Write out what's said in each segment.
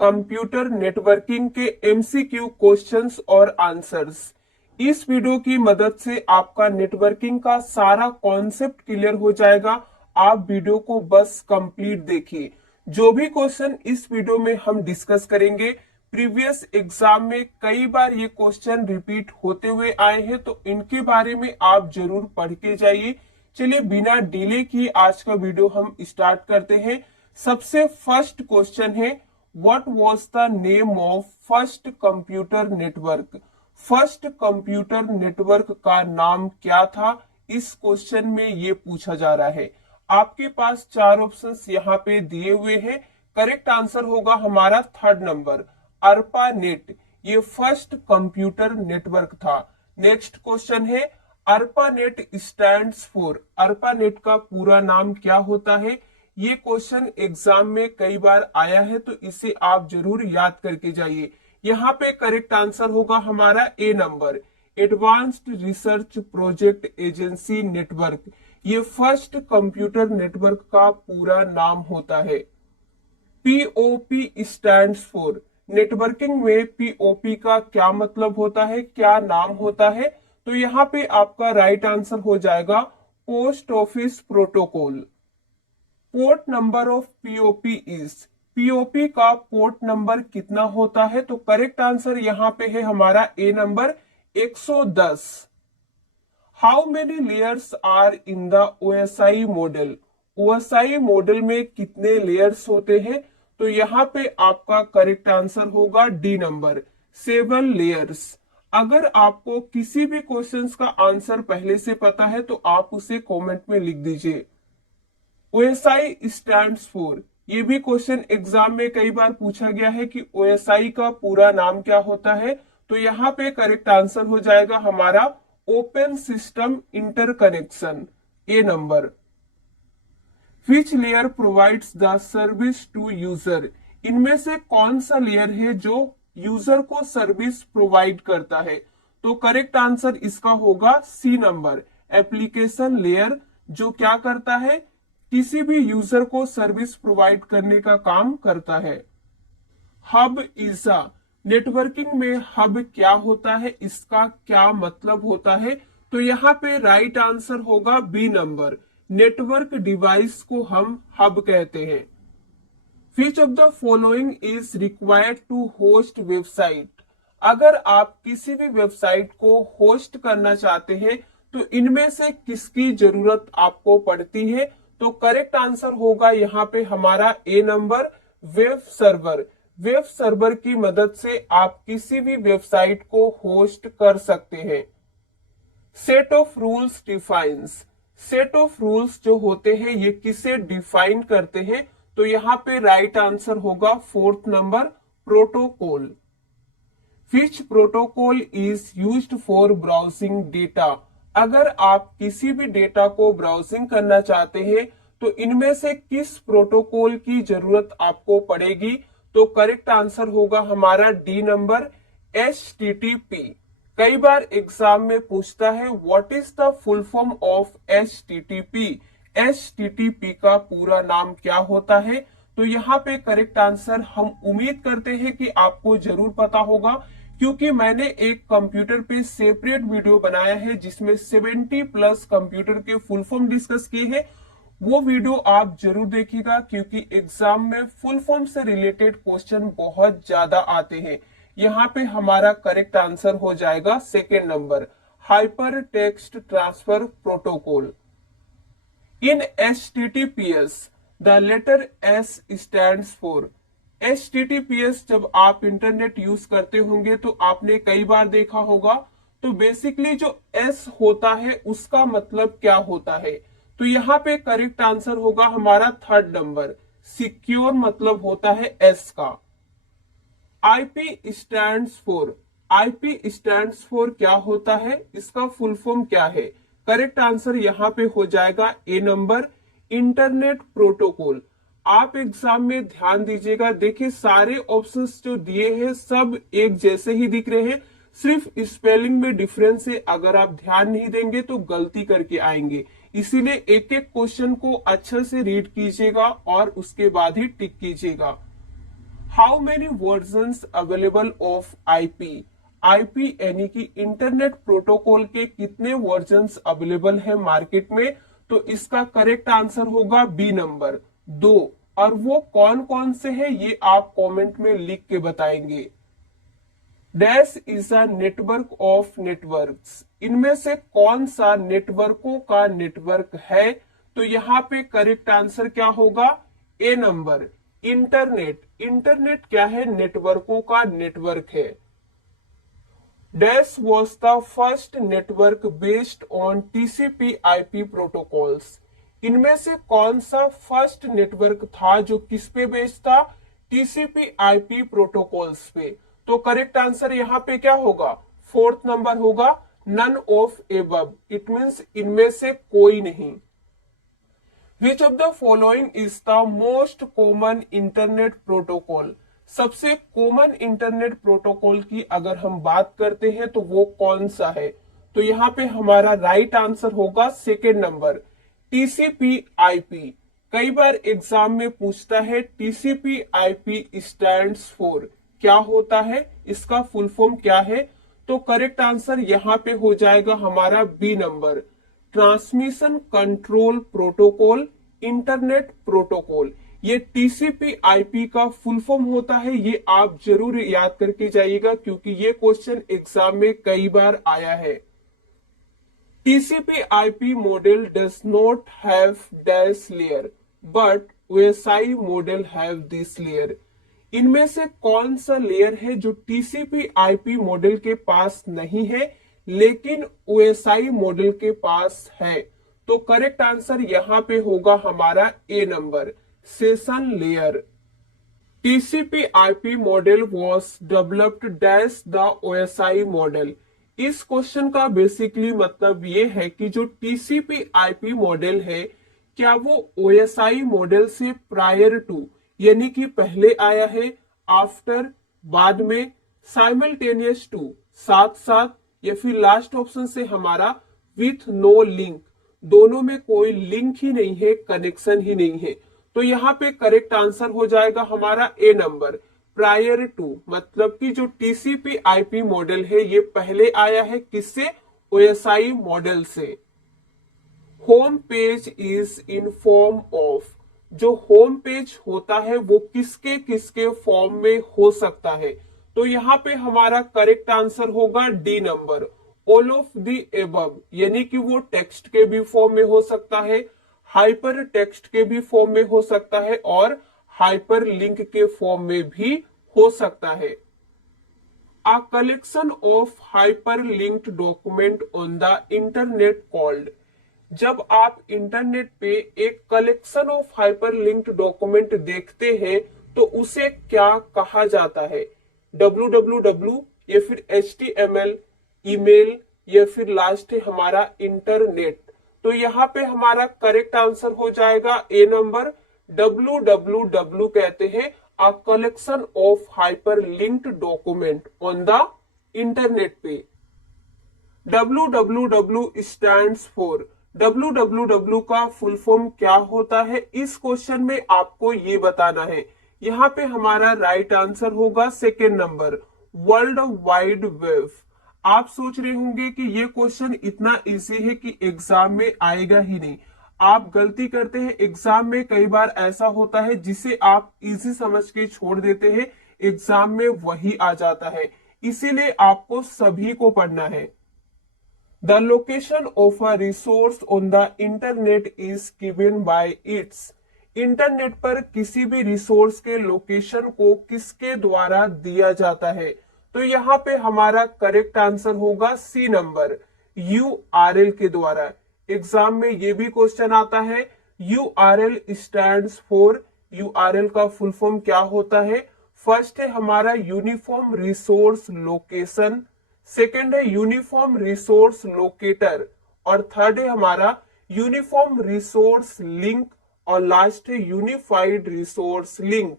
Computer networking के MCQ questions और answers. इस वीडियो की मदद से आपका नेटवर्किंग का सारा कॉन्सेप्ट क्लियर हो जाएगा। आप वीडियो को बस कंप्लीट देखिए। जो भी क्वेश्चन इस वीडियो में हम डिस्कस करेंगे, प्रीवियस एग्जाम में कई बार ये क्वेश्चन रिपीट होते हुए आए हैं, तो इनके बारे में आप जरूर पढ़ के जाइए। चलिए बिना डिले किए आज का वीडियो हम स्टार्ट करते हैं। सबसे फर्स्ट क्वेश्चन है, what was the name of first computer network. First computer network का नाम क्या था, इस क्वेश्चन में ये पूछा जा रहा है। आपके पास चार ऑप्शंस यहाँ पे दिए हुए हैं। करेक्ट आंसर होगा हमारा थर्ड नंबर, अर्पानेट। ये फर्स्ट कंप्यूटर नेटवर्क था। नेक्स्ट क्वेश्चन है, अर्पानेट स्टैंड्स फॉर। अर्पानेट का पूरा नाम क्या होता है। ये क्वेश्चन एग्जाम में कई बार आया है, तो इसे आप जरूर याद करके जाइए। यहाँ पे करेक्ट आंसर होगा हमारा A number, advanced research project agency network. ये फर्स्ट कंप्यूटर नेटवर्क का पूरा नाम होता है। POP stands for. नेटवर्किंग में पीओपी का क्या मतलब होता है, क्या नाम होता है, तो यहाँ पे आपका राइट आंसर हो जाएगा post office protocol. Port number of POP is. POP का पोर्ट नंबर कितना होता है, तो करेक्ट आंसर यहाँ पे है हमारा A number 110। How many layers are in the OSI model. OSI model में कितने लेयर्स होते हैं, तो यहाँ पे आपका करेक्ट आंसर होगा डी नंबर, 7 लेयर्स। अगर आपको किसी भी क्वेश्चंस का आंसर पहले से पता है तो आप उसे कमेंट में लिख दीजिए। OSI stands for. ये भी क्वेश्चन एग्जाम में कई बार पूछा गया है कि ओएसआई का पूरा नाम क्या होता है, तो यहाँ पे करेक्ट आंसर हो जाएगा हमारा open system interconnection, A number. Which layer provides the service to user. इनमें से कौन सा लेयर है जो यूजर को सर्विस प्रोवाइड करता है, तो करेक्ट आंसर इसका होगा सी नंबर, एप्लीकेशन लेयर। जो क्या करता है, किसी भी यूजर को सर्विस प्रोवाइड करने का काम करता है। हब इजा। नेटवर्किंग में हब क्या होता है, इसका क्या मतलब होता है, तो यहाँ पे राइट आंसर होगा बी नंबर, नेटवर्क डिवाइस को हम हब कहते हैं। Which of the following is required to host website. अगर आप किसी भी वेबसाइट को होस्ट करना चाहते हैं, तो इनमें से किसकी जरूरत आपको पड़ती है, तो करेक्ट आंसर होगा यहाँ पे हमारा A number, web server. Web server की मदद से आप किसी भी वेबसाइट को होस्ट कर सकते हैं। Set of rules defines. Set of rules जो होते हैं ये किसे डिफाइन करते हैं, तो यहाँ पे राइट आंसर होगा fourth number, protocol. Which protocol is used for browsing data. अगर आप किसी भी डेटा को ब्राउजिंग करना चाहते हैं, तो इनमें से किस प्रोटोकॉल की जरूरत आपको पड़ेगी, तो करेक्ट आंसर होगा हमारा डी नंबर, HTTP। कई बार एग्जाम में पूछता है what is the full form of HTTP। HTTP का पूरा नाम क्या होता है, तो यहाँ पे करेक्ट आंसर हम उम्मीद करते हैं कि आपको जरूर पता होगा, क्योंकि मैंने एक कंप्यूटर पे सेपरेट वीडियो बनाया है जिसमें 70+ कंप्यूटर के फुल फॉर्म डिस्कस किए हैं। वो वीडियो आप जरूर देखिएगा, क्योंकि एग्जाम में फुल फॉर्म से रिलेटेड क्वेश्चन बहुत ज्यादा आते हैं। यहाँ पे हमारा करेक्ट आंसर हो जाएगा second number, hyper text transfer protocol. In HTTPS the letter S stands for. HTTPS जब आप इंटरनेट यूज करते होंगे तो आपने कई बार देखा होगा, तो बेसिकली जो S होता है उसका मतलब क्या होता है, तो यहाँ पे करेक्ट आंसर होगा हमारा थर्ड नंबर, सिक्योर मतलब होता है S का। IP stands for. IP stands for क्या होता है, इसका फुल फॉर्म क्या है, करेक्ट आंसर यहाँ पे हो जाएगा ए नंबर, इंटरनेट प्रोटोकॉल। आप एग्जाम में ध्यान दीजिएगा, देखिए सारे ऑप्शंस जो दिए हैं सब एक जैसे ही दिख रहे हैं, सिर्फ स्पेलिंग में डिफरेंस है। अगर आप ध्यान नहीं देंगे तो गलती करके आएंगे, इसीलिए एक एक क्वेश्चन को अच्छे से रीड कीजिएगा और उसके बाद ही टिक कीजिएगा। How many versions available of IP, IP यानी कि इंटरनेट प्रोटोकॉल के कितने वर्जन्स अवेलेबल है मार्केट में, तो इसका करेक्ट आंसर होगा बी नंबर 2। और वो कौन कौन से हैं ये आप कमेंट में लिख के बताएंगे। Dash is a network of networks, इनमें से कौन सा नेटवर्कों का नेटवर्क है, तो यहाँ पे करेक्ट आंसर क्या होगा, ए नंबर इंटरनेट। इंटरनेट क्या है, नेटवर्कों का नेटवर्क है। Dash was the first network based on TCP IP protocols, इनमें से कौन सा फर्स्ट नेटवर्क था जो किस पे बेस्ड था, टीसीपी आईपी प्रोटोकॉल्स पे। तो करेक्ट आंसर यहाँ पे क्या होगा, फोर्थ नंबर होगा, none of above, it means इनमें से कोई नहीं। Which of the following is the most common internet protocol, सबसे कॉमन इंटरनेट प्रोटोकॉल की अगर हम बात करते हैं तो वो कौन सा है, तो यहाँ पे हमारा राइट आंसर होगा सेकेंड नंबर टीसीपी आईपी। कई बार एग्जाम में पूछता है टीसीपी आईपी स्टैंड्स फॉर, क्या होता है, इसका फुल फॉर्म क्या है, तो करेक्ट आंसर यहाँ पे हो जाएगा हमारा B number transmission control protocol internet protocol. ये टीसीपी आईपी का फुल फॉर्म होता है, ये आप जरूर याद करके जाइएगा क्योंकि ये क्वेश्चन एग्जाम में कई बार आया है। TCP IP model does not have dash layer but OSI model have this layer, इनमें से कौन सा लेयर है जो टीसीपी आईपी मॉडल के पास नहीं है लेकिन ओएसआई मॉडल के पास है, तो करेक्ट आंसर यहां पे होगा हमारा A number session layer. TCP IP model was developed dash the OSI model, इस क्वेश्चन का बेसिकली मतलब ये है कि जो टीसीपी आईपी मॉडल है क्या वो ओएसआई मॉडल से प्रायर टू यानी कि पहले आया है, आफ्टर बाद में, साइमल्टेनियस टू साथ साथ, या फिर लास्ट ऑप्शन से हमारा विथ नो लिंक, दोनों में कोई लिंक ही नहीं है, कनेक्शन ही नहीं है। तो यहाँ पे करेक्ट आंसर हो जाएगा हमारा ए नंबर प्रायर टू, मतलब कि जो टीसीपी आईपी मॉडल है ये पहले आया है किससे, ओएसआई मॉडल से। Home page is in form of, जो होम पेज होता है वो किसके किसके फॉर्म में हो सकता है, तो यहाँ पे हमारा करेक्ट आंसर होगा D number all of the above, यानी कि वो टेक्स्ट के भी फॉर्म में हो सकता है, हाइपर टेक्स्ट के भी फॉर्म में हो सकता है और हाइपर लिंक के फॉर्म में भी हो सकता है। A collection of hyper linked document on the internet called, जब आप इंटरनेट पे एक collection of hyper linked document देखते हैं तो उसे क्या कहा जाता है, www या फिर HTML, ईमेल, या फिर लास्ट है हमारा इंटरनेट, तो यहाँ पे हमारा करेक्ट आंसर हो जाएगा ए नंबर www कहते हैं a collection of hyper linked document on the internet पे। www स्टैंड्स फॉर, www का फुल फॉर्म क्या होता है, इस क्वेश्चन में आपको ये बताना है। यहाँ पे हमारा राइट आंसर होगा second number world wide web. आप सोच रहे होंगे कि ये क्वेश्चन इतना इजी है कि एग्जाम में आएगा ही नहीं, आप गलती करते हैं। एग्जाम में कई बार ऐसा होता है जिसे आप इजी समझ के छोड़ देते हैं, एग्जाम में वही आ जाता है, इसीलिए आपको सभी को पढ़ना है। The location of a resource on the internet is given by its, internet पर किसी भी रिसोर्स के लोकेशन को किसके द्वारा दिया जाता है, तो यहाँ पे हमारा करेक्ट आंसर होगा सी नंबर URL के द्वारा। एग्जाम में ये भी क्वेश्चन आता है URL स्टैंड्स फॉर, URL का फुल फॉर्म क्या होता है, फर्स्ट है हमारा यूनिफॉर्म रिसोर्स लोकेशन, सेकेंड है यूनिफॉर्म रिसोर्स लोकेटर और थर्ड है हमारा यूनिफॉर्म रिसोर्स लिंक और लास्ट है unified resource link.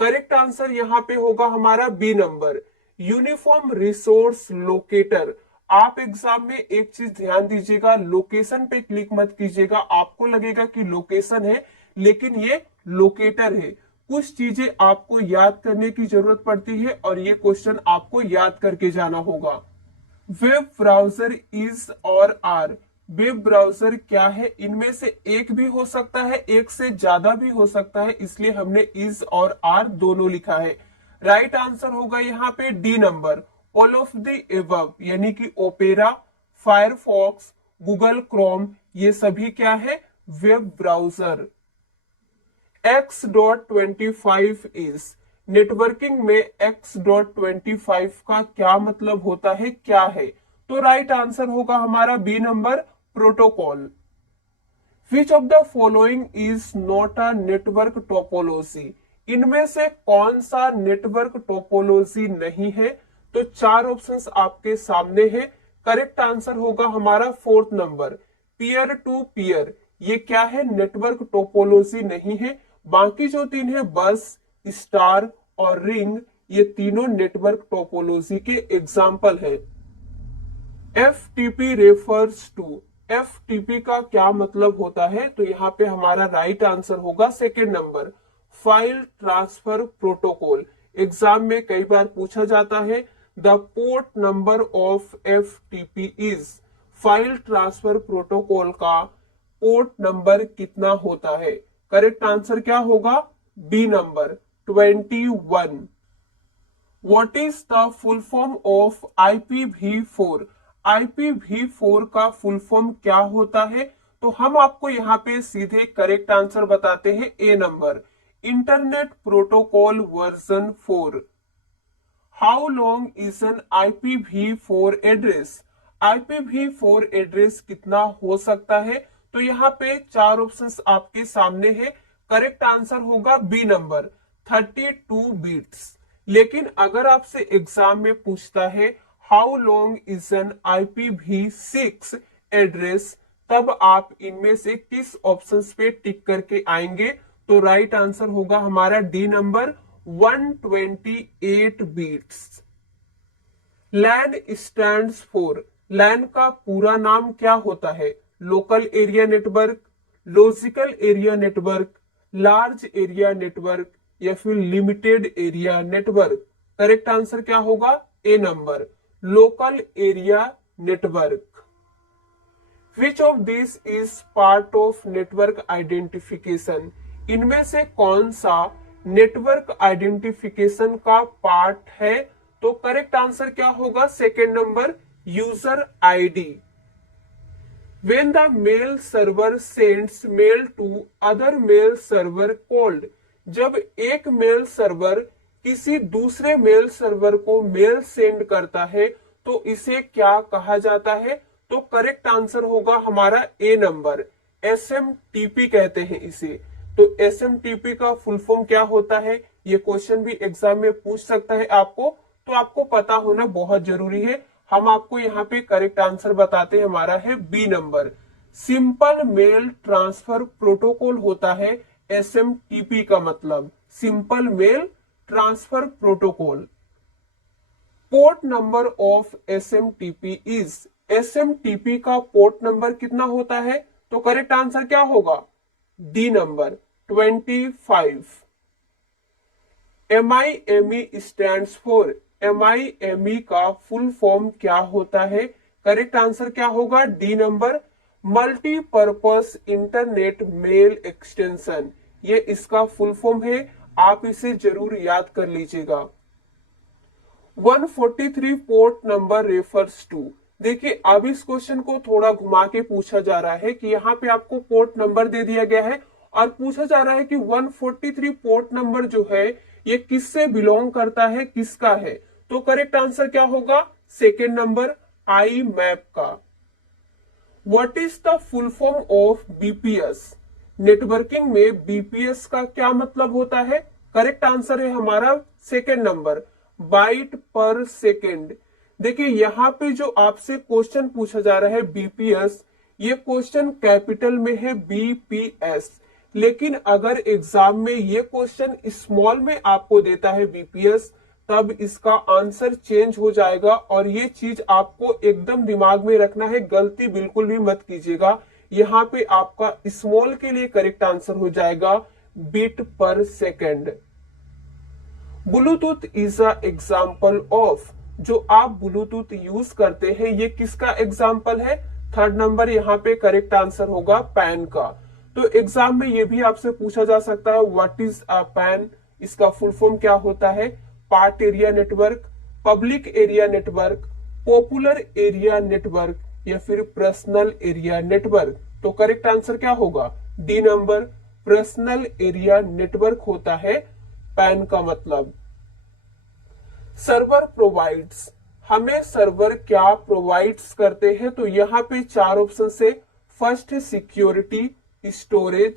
Correct answer यहाँ पे होगा हमारा B number uniform resource locator. आप एग्जाम में एक चीज ध्यान दीजिएगा, लोकेशन पे क्लिक मत कीजिएगा, आपको लगेगा कि लोकेशन है लेकिन ये लोकेटर है। कुछ चीजें आपको याद करने की जरूरत पड़ती है और ये क्वेश्चन आपको याद करके जाना होगा। वेब ब्राउजर इज और आर, वेब ब्राउजर क्या है? इनमें से एक भी हो सकता है, एक से ज्यादा भी हो सकता है, इसलिए हमने इज और आर दोनों लिखा है। राइट आंसर होगा यहाँ पे D number, all of the above, यानी कि ओपेरा, फायरफॉक्स, गूगल क्रोम, ये सभी क्या है? Web browser. X.25 is, networking में X.25 का क्या मतलब होता है, क्या है? तो राइट आंसर होगा हमारा B number, protocol. Which of the following is not a network topology, इनमें से कौन सा नेटवर्क टोपोलॉजी नहीं है? तो चार ऑप्शंस आपके सामने हैं। करेक्ट आंसर होगा हमारा fourth number, peer to peer, ये क्या है? नेटवर्क टोपोलॉजी नहीं है। बाकी जो तीन है, बस, स्टार और रिंग, ये तीनों नेटवर्क टोपोलॉजी के एग्जाम्पल है। FTP रेफर्स टू, FTP का क्या मतलब होता है? तो यहाँ पे हमारा राइट आंसर होगा second number, file transfer protocol. Exam में कई बार पूछा जाता है the port number of FTP is, file transfer protocol का पोर्ट नंबर कितना होता है? करेक्ट आंसर क्या होगा? B number, 21। What is the full form of IPv4? IPv4 का फुल फॉर्म क्या होता है? तो हम आपको यहाँ पे सीधे करेक्ट आंसर बताते हैं, A number, internet protocol version 4। How long is an IPv4 address? IPv4 address कितना हो सकता है? तो यहाँ पे चार ऑप्शंस आपके सामने है। करेक्ट आंसर होगा बी नंबर, 32 बिट्स। लेकिन अगर आपसे एग्जाम में पूछता है how long is N IPv6 address, तब आप इनमें से किस ऑप्शंस पे टिक करके आएंगे? तो राइट आंसर होगा हमारा D number, 128 bits. LAN stands for, LAN का पूरा नाम क्या होता है? Local area network, logical area network, large area network, या फिर limited area network? Correct answer क्या होगा? A number, local area network. Which of this is part of network identification, इनमें से कौन सा नेटवर्क आइडेंटिफिकेशन का पार्ट है? तो करेक्ट आंसर क्या होगा? Second number, user ID. When the mail server sends mail to other mail server called, जब एक मेल सर्वर किसी दूसरे मेल सर्वर को मेल सेंड करता है तो इसे क्या कहा जाता है? तो करेक्ट आंसर होगा हमारा ए नंबर, SMTP कहते हैं इसे। तो SMTP का फुल फॉर्म क्या होता है? ये क्वेश्चन भी एग्जाम में पूछ सकता है आपको, तो आपको पता होना बहुत जरूरी है। हम आपको यहाँ पे करेक्ट आंसर बताते हैं, हमारा है B number, simple mail transfer protocol होता है SMTP का मतलब, simple mail transfer protocol. Port number of SMTP is, SMTP का पोर्ट नंबर कितना होता है? तो करेक्ट आंसर क्या होगा? D number, 25। MIME stands for, MIME का फुल फॉर्म क्या होता है? करेक्ट आंसर क्या होगा? D number, multipurpose internet mail extension, ये इसका फुल फॉर्म है। आप इसे जरूर याद कर लीजिएगा। 143 पोर्ट नंबर रेफर्स टू, देखिए अब इस क्वेश्चन को थोड़ा घुमा के पूछा जा रहा है कि यहाँ पे आपको पोर्ट नंबर दे दिया गया है और पूछा जा रहा है कि 143 पोर्ट नंबर जो है ये किससे बिलोंग करता है, किसका है? तो करेक्ट आंसर क्या होगा? सेकेंड नंबर, आई मैप का। What is the full form of BPS, networking में BPS का क्या मतलब होता है? करेक्ट आंसर है हमारा सेकेंड नंबर, बाइट पर सेकेंड। देखिए यहाँ पे जो आपसे क्वेश्चन पूछा जा रहा है BPS, ये क्वेश्चन कैपिटल में है BPS, लेकिन अगर एग्जाम में ये क्वेश्चन स्मॉल में आपको देता है BPS, तब इसका आंसर चेंज हो जाएगा। और ये चीज आपको एकदम दिमाग में रखना है, गलती बिल्कुल भी मत कीजिएगा। यहाँ पे आपका स्मॉल के लिए करेक्ट आंसर हो जाएगा बीट पर second. Bluetooth is a example of, जो आप ब्लूटूथ यूज करते हैं ये किसका एग्जाम्पल है? थर्ड नंबर यहाँ पे करेक्ट आंसर होगा पैन का। तो एग्जाम में ये भी आपसे पूछा जा सकता है व्हाट इज अ पैन, इसका फुल फॉर्म क्या होता है? Part area network, public area network, popular area network या फिर पर्सनल एरिया नेटवर्क। तो करेक्ट आंसर क्या होगा? D number, personal area network होता है पैन का मतलब। सर्वर प्रोवाइड्स, हमें सर्वर क्या प्रोवाइड्स करते हैं? तो यहाँ पे चार ऑप्शन से, फर्स्ट है सिक्योरिटी, स्टोरेज,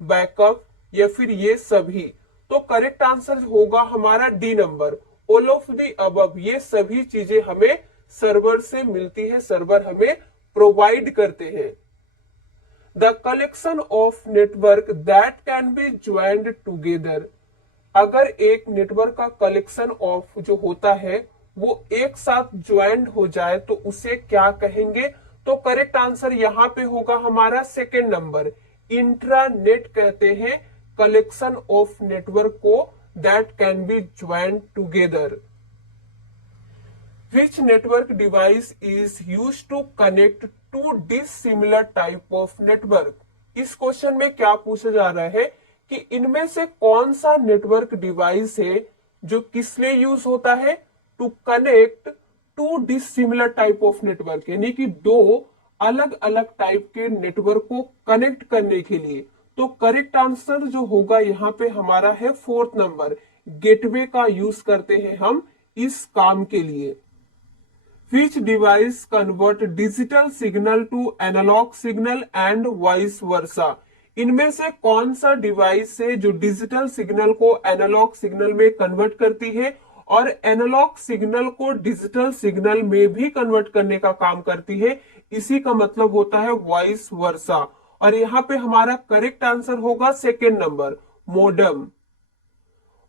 बैकअप या फिर ये सभी। तो करेक्ट आंसर होगा हमारा D number, all of the above. ये सभी चीजें हमें सर्वर से मिलती है, सर्वर हमें प्रोवाइड करते हैं। The collection of network that can B joined together, अगर एक नेटवर्क का कलेक्शन ऑफ जो होता है वो एक साथ ज्वाइंट हो जाए तो उसे क्या कहेंगे? तो करेक्ट आंसर यहाँ पे होगा हमारा सेकेंड नंबर, इंट्रानेट कहते हैं कलेक्शन ऑफ नेटवर्क को that can be joint together. Which network device is use to connect to dissimilar type of network, इस क्वेश्चन में क्या पूछा जा रहा है कि इनमें से कौन सा नेटवर्क डिवाइस है जो किस लिए यूज होता है? To connect to dissimilar type of network, यानी कि दो अलग अलग टाइप के नेटवर्क को कनेक्ट करने के लिए। तो करेक्ट आंसर जो होगा यहाँ पे हमारा है फोर्थ नंबर, गेटवे का यूज करते हैं हम इस काम के लिए। Which device convert digital signal to analog signal and vice versa, इनमें से कौन सा डिवाइस है जो डिजिटल सिग्नल को एनालॉग सिग्नल में कन्वर्ट करती है और एनालॉग सिग्नल को डिजिटल सिग्नल में भी कन्वर्ट करने का काम करती है? इसी का मतलब होता है वाइस वर्सा। और यहाँ पे हमारा करेक्ट आंसर होगा second number, modem.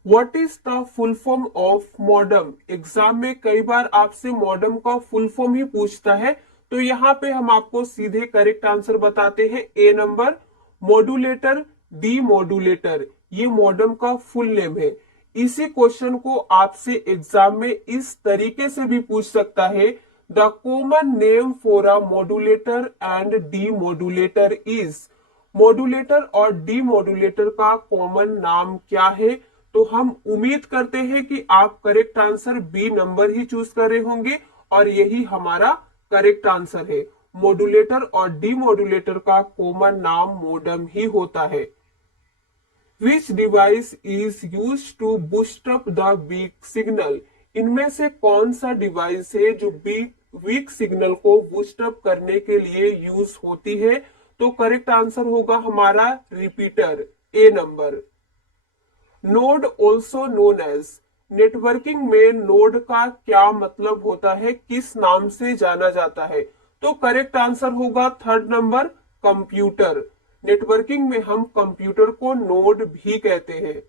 What is the full form of modem, exam में कई बार आपसे मॉडम का फुल फॉर्म ही पूछता है। तो यहाँ पे हम आपको सीधे करेक्ट आंसर बताते हैं, A number, modulator, D modulator, ये मॉडम का फुल नेम है। इसी क्वेश्चन को आपसे एग्जाम में इस तरीके से भी पूछ सकता है, the common name for a modulator and D modulator is, modulator और डी मॉड्यूलेटर का कॉमन नाम क्या है? तो हम उम्मीद करते हैं कि आप करेक्ट आंसर बी नंबर ही चूज कर रहे होंगे और यही हमारा करेक्ट आंसर है। मॉड्यूलेटर और डी मॉड्यूलेटर का कॉमन नाम मोडम ही होता है। Which device is use to boost up the weak signal, इनमें से कौन सा डिवाइस है जो वीक सिग्नल को बूस्ट अप करने के लिए यूज होती है? तो करेक्ट आंसर होगा हमारा repeater, A number. Node also known as, networking में नोड का क्या मतलब होता है, किस नाम से जाना जाता है? तो करेक्ट आंसर होगा थर्ड नंबर, कंप्यूटर। नेटवर्किंग में हम कंप्यूटर को नोड भी कहते हैं।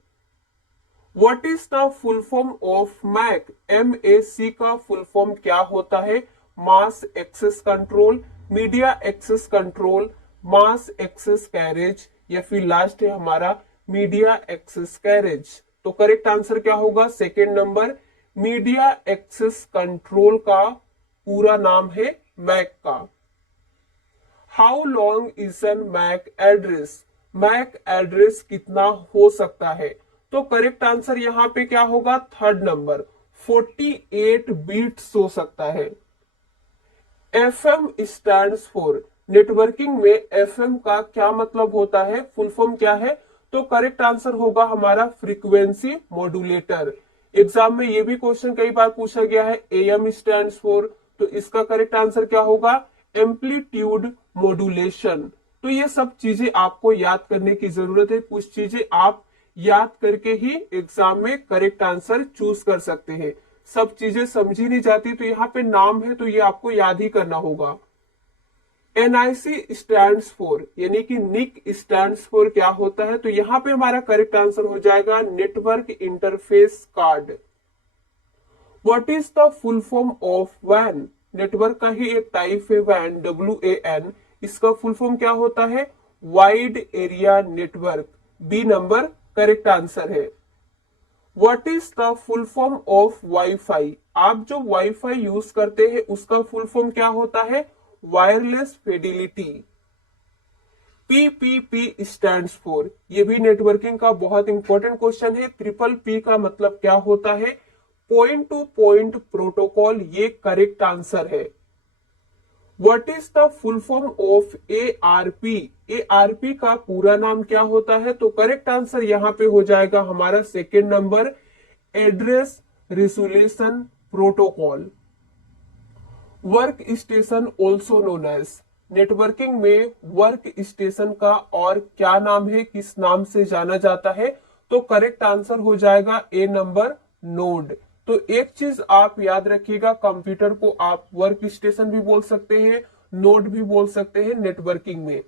What is the full form of MAC, MAC का फुल फॉर्म क्या होता है? Mass access control, media access control, mass access carriage या फिर लास्ट है हमारा मीडिया एक्सेस कैरेज। तो करेक्ट आंसर क्या होगा? Second number, media access control का पूरा नाम है मैक का। How long is N Mac address, Mac address कितना हो सकता है? तो करेक्ट आंसर यहाँ पे क्या होगा? थर्ड नंबर, 48 बीट्स हो सकता है। FM स्टैंड्स फॉर, नेटवर्किंग में FM का क्या मतलब होता है, फुल फॉर्म क्या है? तो करेक्ट आंसर होगा हमारा फ्रीक्वेंसी मॉड्यूलेटर। एग्जाम में ये भी क्वेश्चन कई बार पूछा गया है, AM स्टैंड्स फॉर, तो इसका करेक्ट आंसर क्या होगा? Amplitude modulation. तो ये सब चीजें आपको याद करने की जरूरत है, कुछ चीजें आप याद करके ही एग्जाम में करेक्ट आंसर चूज कर सकते हैं। सब चीजें समझी नहीं जाती तो यहाँ पे नाम है तो ये आपको याद ही करना होगा। NIC स्टैंड्स फॉर, यानी कि निक स्टैंड्स फॉर क्या होता है? तो यहाँ पे हमारा करेक्ट आंसर हो जाएगा network interface card. What is the full form of WAN, network का ही एक टाइप है WAN, WAN, इसका फुल फॉर्म क्या होता है? Wide area network. B number correct answer है। What is the full form of wifi? आप जो वाईफाई यूज करते हैं उसका फुल फॉर्म क्या होता है? Wireless fidelity. PPP stands for, ये भी नेटवर्किंग का बहुत इंपॉर्टेंट क्वेश्चन है। ट्रिपल पी का मतलब क्या होता है? पॉइंट टू पॉइंट प्रोटोकॉल, ये करेक्ट आंसर है। What is the full form of ARP? ARP का पूरा नाम क्या होता है? तो करेक्ट आंसर यहां पे हो जाएगा हमारा second number, address resolution protocol. Workstation also known as, networking में वर्क स्टेशन का और क्या नाम है, किस नाम से जाना जाता है? तो करेक्ट आंसर हो जाएगा ए नंबर, नोड। तो एक चीज आप याद रखिएगा, कंप्यूटर को आप वर्क स्टेशन भी बोल सकते हैं, नोड भी बोल सकते हैं नेटवर्किंग में।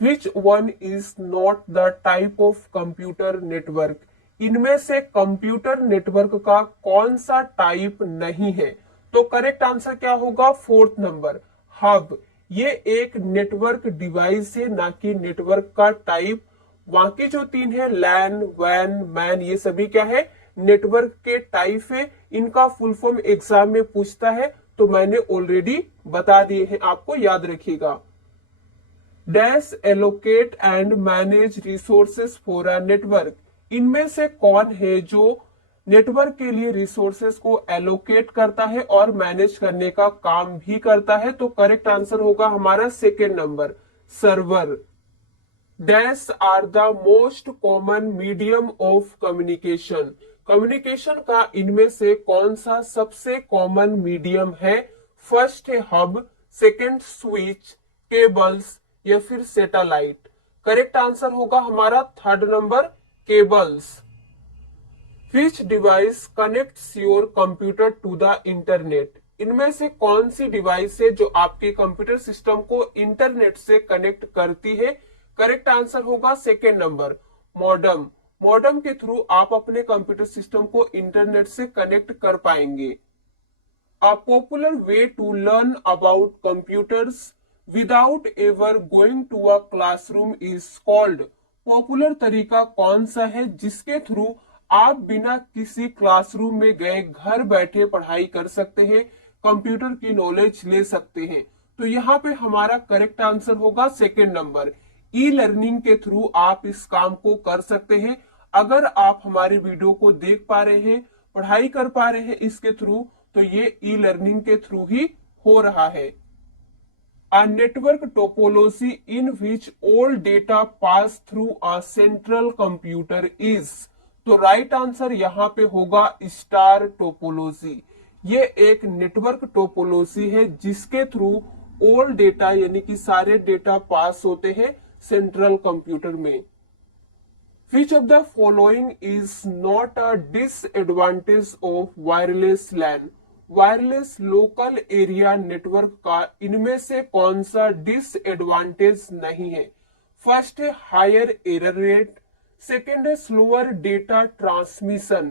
Which one is not the type of computer network? इनमें से कंप्यूटर नेटवर्क का कौन सा टाइप नहीं है? तो करेक्ट आंसर क्या होगा? Fourth number, hub. ये एक नेटवर्क डिवाइस है, ना कि नेटवर्क का टाइप। बाकी जो तीन है, लैन, वैन, मैन, ये सभी क्या है? नेटवर्क के टाइप है। इनका फुल फॉर्म एग्जाम में पूछता है, तो मैंने ऑलरेडी बता दिए हैं, आपको याद रखिएगा। Dash allocate and manage resources for a network, इनमें से कौन है जो नेटवर्क के लिए रिसोर्सेस को एलोकेट करता है और मैनेज करने का काम भी करता है? तो करेक्ट आंसर होगा हमारा second number, server. Dash are the most common medium of communication, communication का इनमें से कौन सा सबसे कॉमन मीडियम है? फर्स्ट है हब, सेकेंड स्विच, केबल्स, या फिर सैटेलाइट। करेक्ट आंसर होगा हमारा third number, cables. Which device connects your computer to the internet, इनमें से कौन सी डिवाइस है जो आपके कंप्यूटर सिस्टम को इंटरनेट से कनेक्ट करती है? करेक्ट आंसर होगा सेकेंड नंबर, मॉडेम। मॉडेम के थ्रू आप अपने कंप्यूटर सिस्टम को इंटरनेट से कनेक्ट कर पाएंगे। A popular way to learn about computers without ever going to a classroom is called, popular तरीका कौन सा है जिसके थ्रू आप बिना किसी क्लासरूम में गए घर बैठे पढ़ाई कर सकते हैं, कंप्यूटर की नॉलेज ले सकते हैं? तो यहाँ पे हमारा करेक्ट आंसर होगा सेकेंड नंबर, ई लर्निंग के थ्रू आप इस काम को कर सकते हैं। अगर आप हमारे वीडियो को देख पा रहे हैं, पढ़ाई कर पा रहे हैं इसके थ्रू, तो ये ई लर्निंग के थ्रू ही हो रहा है। A network topology in which all data pass through a central computer is, तो राइट आंसर यहाँ पे होगा स्टार टोपोलॉजी। ये एक नेटवर्क टोपोलॉजी है जिसके थ्रू ऑल डेटा यानी कि सारे डेटा पास होते हैं सेंट्रल कंप्यूटर में। Which of the following is not a disadvantage of wireless LAN? Wireless local area network का इनमें से कौन सा डिसएडवांटेज नहीं है? फर्स्ट है हायर एरर रेट, सेकेंड है स्लोअर डेटा ट्रांसमिशन,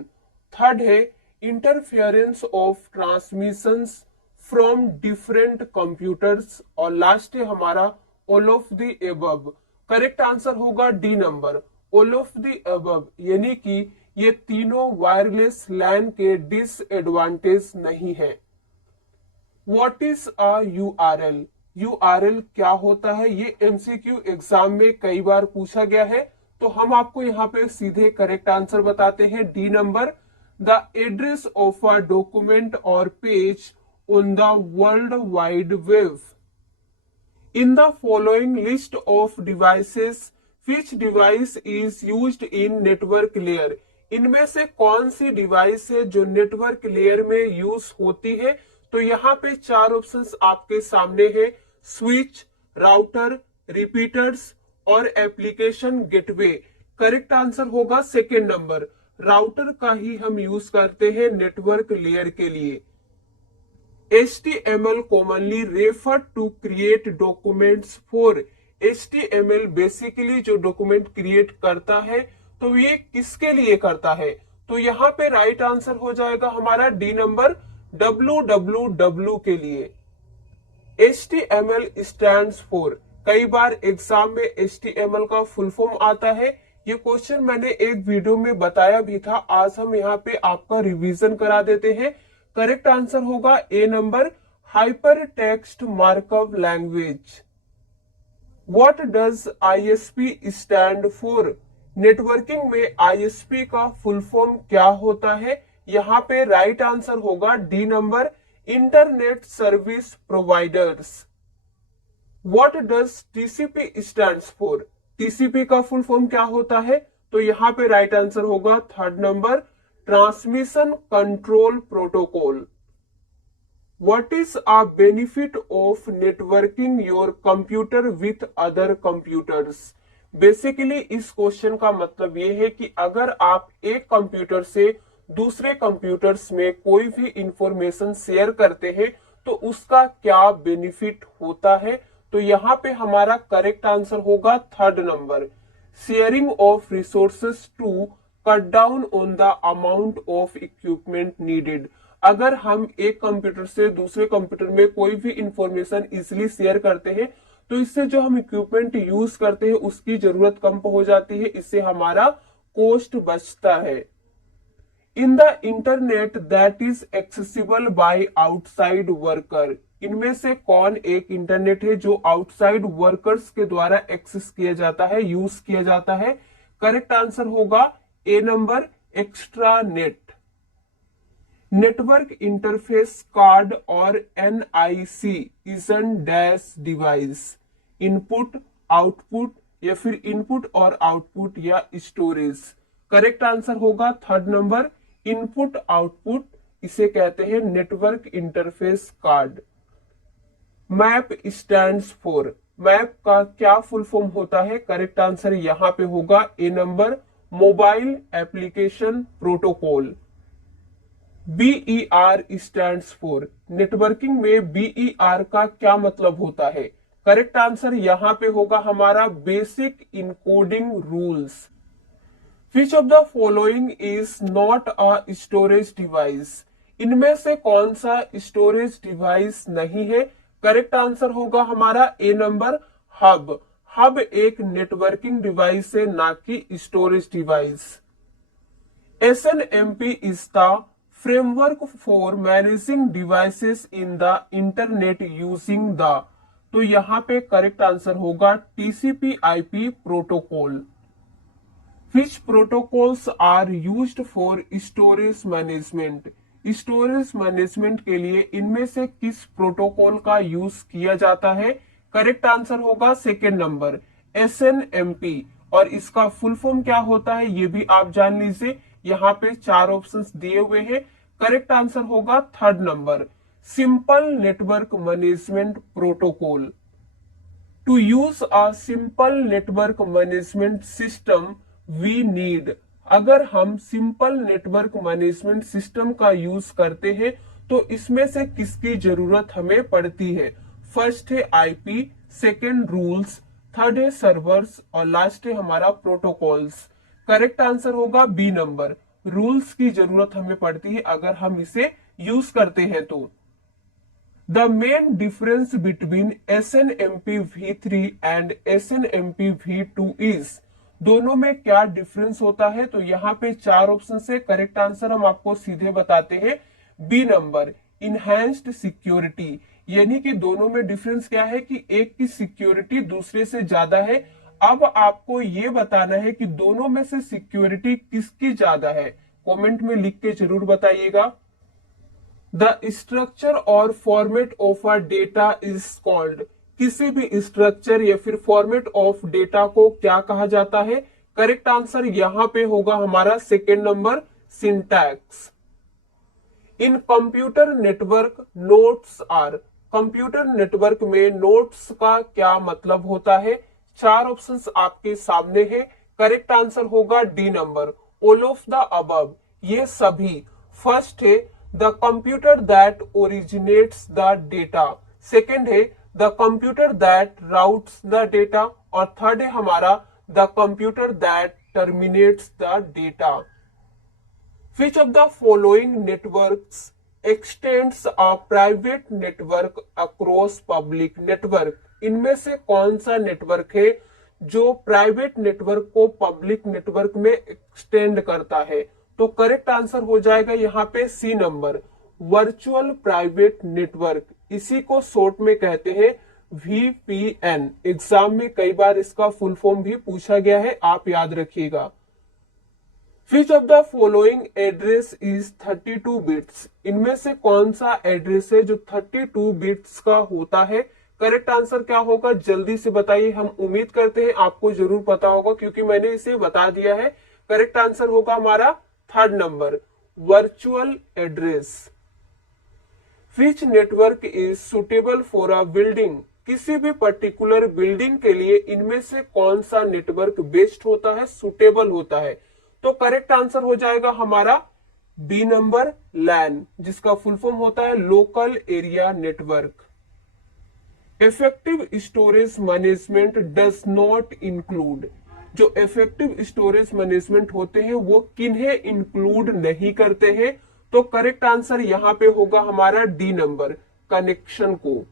थर्ड है interference of transmissions from different computers, और लास्ट है हमारा all of the above. Correct answer होगा D number, all of the above, यानी कि ये तीनों वायरलेस लैन के डिसएडवांटेज नहीं है। What is a URL? URL क्या होता है? ये एमसीक्यू एग्जाम में कई बार पूछा गया है, तो हम आपको यहाँ पे सीधे करेक्ट आंसर बताते हैं, D number, the address of a document और page on the world wide web. In the following list of devices which device is used in network layer, इनमें से कौन सी डिवाइस है जो नेटवर्क लेयर में यूज होती है? तो यहाँ पे चार ऑप्शंस आपके सामने है, स्विच, राउटर, रिपीटर्स और एप्लीकेशन गेटवे। करेक्ट आंसर होगा सेकेंड नंबर, राउटर का ही हम यूज करते हैं नेटवर्क लेयर के लिए। HTML commonly referred to create documents for, HTML basically जो डॉक्यूमेंट क्रिएट करता है, तो ये किसके लिए करता है? तो यहाँ पे राइट आंसर हो जाएगा हमारा डी नंबर, www के लिए। HTML स्टैंड्स फॉर, कई बार एग्जाम में HTML का फुल फॉर्म आता है। ये क्वेश्चन मैंने एक वीडियो में बताया भी था, आज हम यहाँ पे आपका रिवीजन करा देते हैं। करेक्ट आंसर होगा A number, hyper text markup language. What does ISP stand for? Networking में ISP का फुल फॉर्म क्या होता है? यहाँ पे राइट आंसर होगा D number, internet service providers. What does TCP stands for? TCP का फुल फॉर्म क्या होता है? तो यहाँ पे राइट आंसर होगा third number, transmission control protocol. What is a benefit of networking your computer with other computers? Basically इस question का मतलब ये है कि अगर आप एक कंप्यूटर से दूसरे कंप्यूटर्स में कोई भी इंफॉर्मेशन शेयर करते हैं तो उसका क्या बेनिफिट होता है। तो यहाँ पे हमारा करेक्ट आंसर होगा third number, sharing of resources to cut down on the amount of equipment needed. अगर हम एक कंप्यूटर से दूसरे कंप्यूटर में कोई भी इंफॉर्मेशन इजिली शेयर करते हैं तो इससे जो हम इक्विपमेंट यूज करते हैं उसकी जरूरत कम हो जाती है, इससे हमारा कॉस्ट बचता है। इन the internet that is accessible by outside worker, इनमें से कौन एक इंटरनेट है जो आउटसाइड वर्कर्स के द्वारा एक्सेस किया जाता है, यूज किया जाता है? करेक्ट आंसर होगा A number, extra net. Network interface card और NIC is an dash device, input, output या फिर इनपुट और आउटपुट या स्टोरेज। करेक्ट आंसर होगा थर्ड नंबर, इनपुट आउटपुट, इसे कहते हैं network interface card. MAP stands for, MAP का क्या फुल फॉर्म होता है? करेक्ट आंसर यहां पे होगा A number, mobile application protocol. BER stands for, networking में BER का क्या मतलब होता है? करेक्ट आंसर यहां पे होगा हमारा basic encoding rules. Which of the following is not a storage device, इनमें से कौन सा स्टोरेज डिवाइस नहीं है? करेक्ट आंसर होगा हमारा ए नंबर, हब। हब एक नेटवर्किंग डिवाइस है, ना कि storage device. SNMP is the framework for managing devices in the internet using the, तो यहाँ पे करेक्ट आंसर होगा TCP/IP protocol. Which protocols are used for storage management, storage management के लिए इनमें से किस प्रोटोकॉल का यूज किया जाता है? करेक्ट आंसर होगा सेकेंड नंबर, SNMP। और इसका फुल फॉर्म क्या होता है ये भी आप जान लीजिए, यहाँ पे चार ऑप्शंस दिए हुए हैं। करेक्ट आंसर होगा third number, simple network management protocol. To use a simple network management system we need, अगर हम सिंपल नेटवर्क मैनेजमेंट सिस्टम का यूज करते हैं तो इसमें से किसकी जरूरत हमें पड़ती है? फर्स्ट है IP, सेकेंड रूल्स, थर्ड है सर्वर्स और लास्ट है हमारा प्रोटोकॉल्स। करेक्ट आंसर होगा बी नंबर, रूल्स की जरूरत हमें पड़ती है अगर हम इसे यूज करते हैं तो। The main difference between SNMP v3 and SNMP v2 is, दोनों में क्या डिफरेंस होता है? तो यहाँ पे चार ऑप्शन से करेक्ट आंसर हम आपको सीधे बताते हैं, बी नंबर, इनहैंस्ड सिक्योरिटी। यानी कि दोनों में डिफरेंस क्या है कि एक की सिक्योरिटी दूसरे से ज्यादा है। अब आपको ये बताना है कि दोनों में से सिक्योरिटी किसकी ज्यादा है, कमेंट में लिख के जरूर बताइएगा। द स्ट्रक्चर और format of a data is called, किसी भी स्ट्रक्चर या फिर फॉर्मेट ऑफ डेटा को क्या कहा जाता है? करेक्ट आंसर यहां पे होगा हमारा second number, syntax. In computer network notes are, computer network में नोट्स का क्या मतलब होता है? चार ऑप्शंस आपके सामने हैं। करेक्ट आंसर होगा D number, all of the above, ये सभी। फर्स्ट है the computer that originates the data, second है the computer that routes the data और थर्ड है हमारा the computer that terminates the data. Which of the following networks extends a private network across public network? इनमें से कौन सा network है जो प्राइवेट नेटवर्क को पब्लिक नेटवर्क में एक्सटेंड करता है? तो करेक्ट आंसर हो जाएगा यहाँ पे C number, virtual private network. इसी को शॉर्ट में कहते हैं VPN। एग्जाम में कई बार इसका फुल फॉर्म भी पूछा गया है, आप याद रखिएगा। विच of the following address is 32 bits? इनमें से कौन सा एड्रेस है जो 32 बिट्स का होता है? करेक्ट आंसर क्या होगा, जल्दी से बताइए। हम उम्मीद करते हैं आपको जरूर पता होगा क्योंकि मैंने इसे बता दिया है। करेक्ट आंसर होगा हमारा third number, virtual address. Which network is suitable for a building? किसी भी पर्टिकुलर बिल्डिंग के लिए इनमें से कौन सा नेटवर्क बेस्ट होता है, सुटेबल होता है? तो करेक्ट आंसर हो जाएगा हमारा बी नंबर, लैन, जिसका फुल फॉर्म होता है local area network. Effective storage management does not include? जो इफेक्टिव स्टोरेज मैनेजमेंट होते हैं वो किन्हें इंक्लूड नहीं करते हैं? तो करेक्ट आंसर यहां पे होगा हमारा डी नंबर, कनेक्शन को।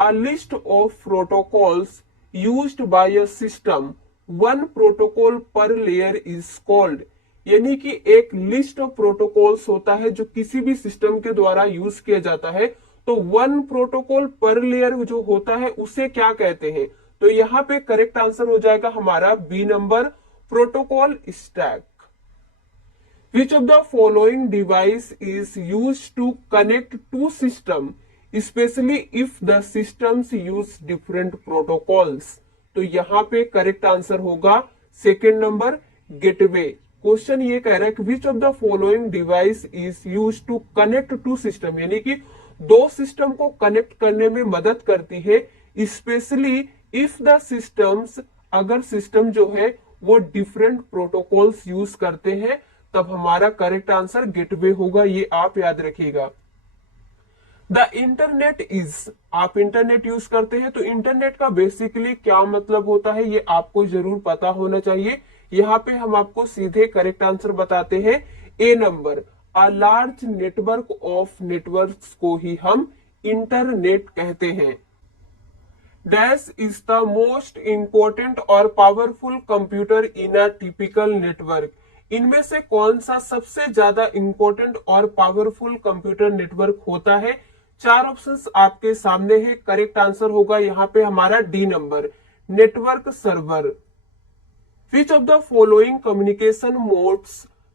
A list of protocols used by a system, one protocol पर लेयर इज कॉल्ड। यानी कि एक लिस्ट ऑफ प्रोटोकॉल्स होता है जो किसी भी सिस्टम के द्वारा यूज किया जाता है, तो वन प्रोटोकॉल पर लेयर जो होता है उसे क्या कहते हैं? तो यहाँ पे करेक्ट आंसर हो जाएगा हमारा B number, protocol stack. Which of the following device is use to connect to system specially if the systems use different protocols? तो यहाँ पे करेक्ट आंसर होगा सेकेंड नंबर, गेटवे। क्वेश्चन ये कह रहा है कि which of the following device is use to connect to system, यानी कि दो सिस्टम को कनेक्ट करने में मदद करती है, स्पेशली इफ द सिस्टम्स, अगर सिस्टम जो है वो डिफरेंट प्रोटोकॉल्स यूज करते हैं, तब हमारा करेक्ट आंसर गेटवे होगा, ये आप याद रखिएगा। द इंटरनेट इज, आप इंटरनेट यूज करते हैं तो इंटरनेट का बेसिकली क्या मतलब होता है ये आपको जरूर पता होना चाहिए। यहाँ पे हम आपको सीधे करेक्ट आंसर बताते हैं, A number, a large network of networks को ही हम इंटरनेट कहते हैं। Dash is the most important और powerful computer in a typical network? इनमें से कौन सा सबसे ज्यादा इंपॉर्टेंट और पावरफुल कंप्यूटर नेटवर्क होता है? चार ऑप्शंस आपके सामने है, करेक्ट आंसर होगा यहाँ पे हमारा D number, network server. Which of the following communication modes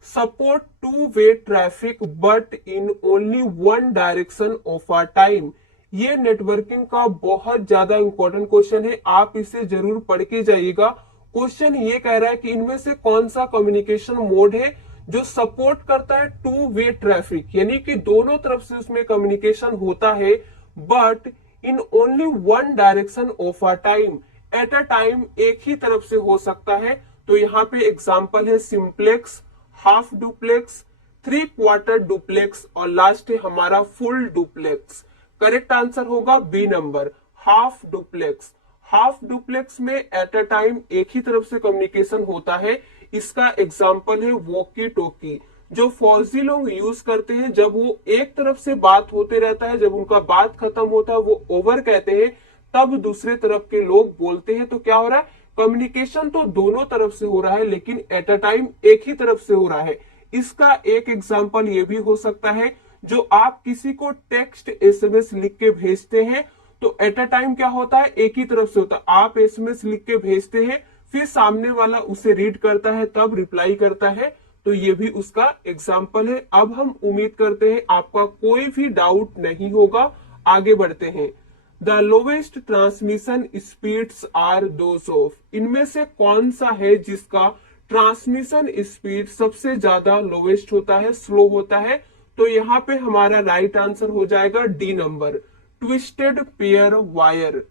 support two way traffic but in only one direction of a time? ये नेटवर्किंग का बहुत ज्यादा इंपॉर्टेंट क्वेश्चन है, आप इसे जरूर पढ़ के जाइएगा। क्वेश्चन ये कह रहा है कि इनमें से कौन सा कम्युनिकेशन मोड है जो सपोर्ट करता है टू वे ट्रैफिक, यानी कि दोनों तरफ से उसमें कम्युनिकेशन होता है, but in only one direction of a time, eight a time एक ही तरफ से हो सकता है। तो यहाँ पे एग्जांपल है simplex, half duplex, three quarter duplex और लास्ट है हमारा फुल डुप्लेक्स। करेक्ट आंसर होगा B number, half duplex. Half duplex में एट अ टाइम एक ही तरफ से कम्युनिकेशन होता है। इसका एग्जांपल है वॉकी टॉकी, जो फौजी लोग यूज करते हैं। जब वो एक तरफ से बात होते रहता है, जब उनका बात खत्म होता है वो ओवर कहते हैं, तब दूसरे तरफ के लोग बोलते हैं। तो क्या हो रहा है, कम्युनिकेशन तो दोनों तरफ से हो रहा है लेकिन एट अ टाइम एक ही तरफ से हो रहा है। इसका एक एग्जांपल ये भी हो सकता है, जो आप किसी को टेक्स्ट एसएमएस लिख के भेजते हैं तो एट अ टाइम क्या होता है, एक ही तरफ से होता है। आप एसएमएस लिख के भेजते हैं, फिर सामने वाला उसे रीड करता है, तब रिप्लाई करता है। तो ये भी उसका एग्जाम्पल है। अब हम उम्मीद करते हैं आपका कोई भी डाउट नहीं होगा, आगे बढ़ते हैं। The lowest transmission speeds are those of, इनमें से कौन सा है जिसका ट्रांसमिशन स्पीड सबसे ज्यादा लोवेस्ट होता है, स्लो होता है? तो यहाँ पे हमारा राइट आंसर हो जाएगा D number, twisted pair wire.